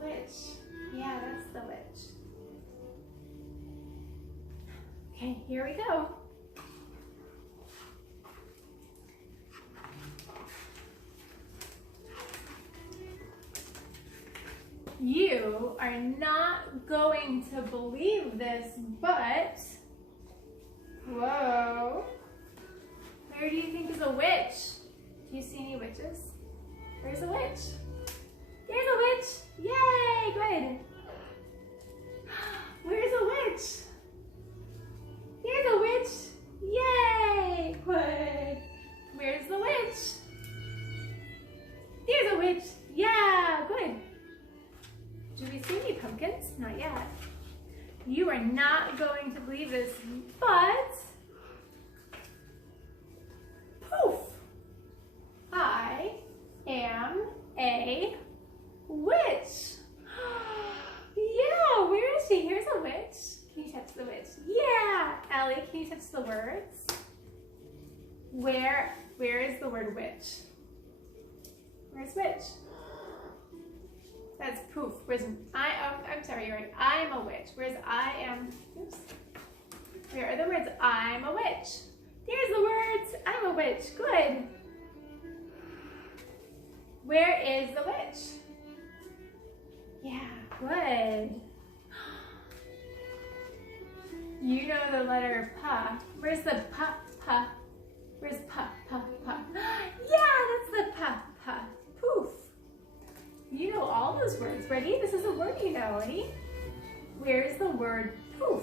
the witch. Yeah, that's the witch. Okay, here we go. You are not going to believe this, but, whoa, where do you think is a witch? Do you see any witches? Where's a witch? There's a witch! Yay, good. Where's a witch? There's a witch! Yay, good. Where's the witch? There's a witch! Yeah, good. Do we see any pumpkins? Not yet. You are not going to believe this, but poof! I am a witch. Yeah, where is she? Here's a witch. Can you touch the witch? Yeah! Ellie, can you touch the words? Where is the word witch? Where's witch? That's poof. Where's I'm sorry, you're right. I'm a witch. Where's I am? Oops. Where are the words? I'm a witch. There's the words. I'm a witch. Good. Where is the witch? Yeah, good. You know the letter pa. Where's the pa, pa? Where's pa, pa, pa? Yeah, that's the pa, pa. Poof. You know all those words. Ready? This is a word you know. Ready? Where's the word poof?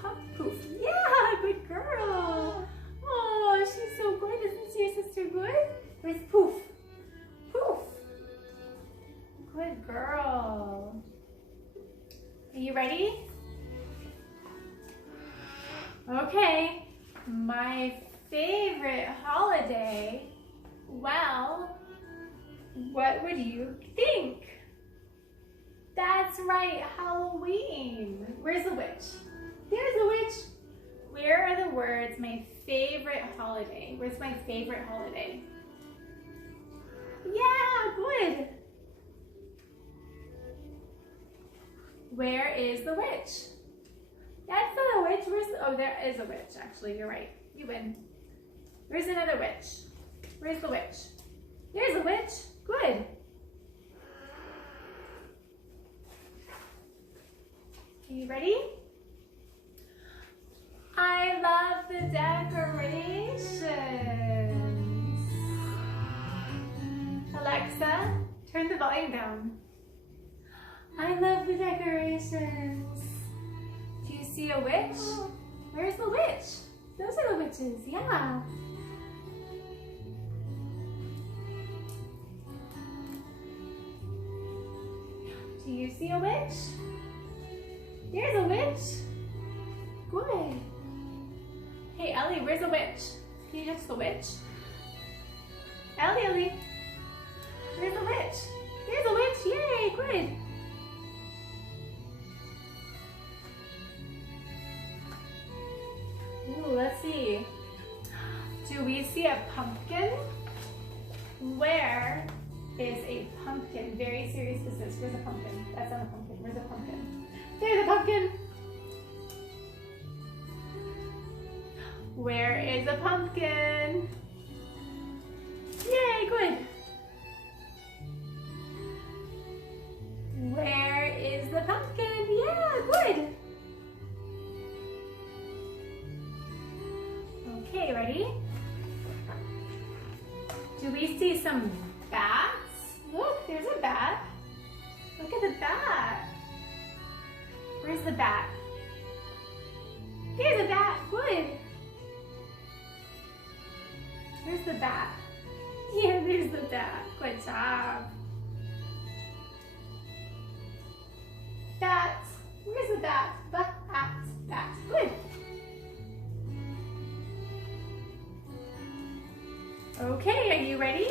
Pop, poof. Yeah, good girl. Oh, she's so good. Isn't your sister good? Where's poof? Poof. Good girl. Are you ready? Okay. My favorite holiday. Well, what would you think? That's right, Halloween. Where's the witch? There's the witch. Where are the words, my favorite holiday? Where's my favorite holiday? Yeah, good. Where is the witch? That's not a witch. Oh, there is a witch, actually. You're right. You win. Where's another witch? Where's the witch? There's a witch. Good. Are you ready? I love the decorations. Alexa, turn the volume down. I love the decorations. Do you see a witch? Where's the witch? Those are the witches, yeah. Do you see a witch? There's a witch. Good. Hey, Ellie, where's the witch? Can you touch the witch? Ellie. Where's the witch? There's a witch. Yay, good. Ooh, let's see. Do we see a pumpkin? Where is a pumpkin? Very serious business. Where's a pumpkin? That's not a pumpkin. Where's a pumpkin? There's a pumpkin. Where is a pumpkin? Yay, good. Where is the pumpkin? Yeah, good. Okay, ready? Do we see some bats? Look, there's a bat. Look at the bat. Where's the bat? There's a bat, good. Where's the bat? Yeah, there's the bat. Good job. Bat. Where's the bat? Bat. Bat. Good. Okay, are you ready?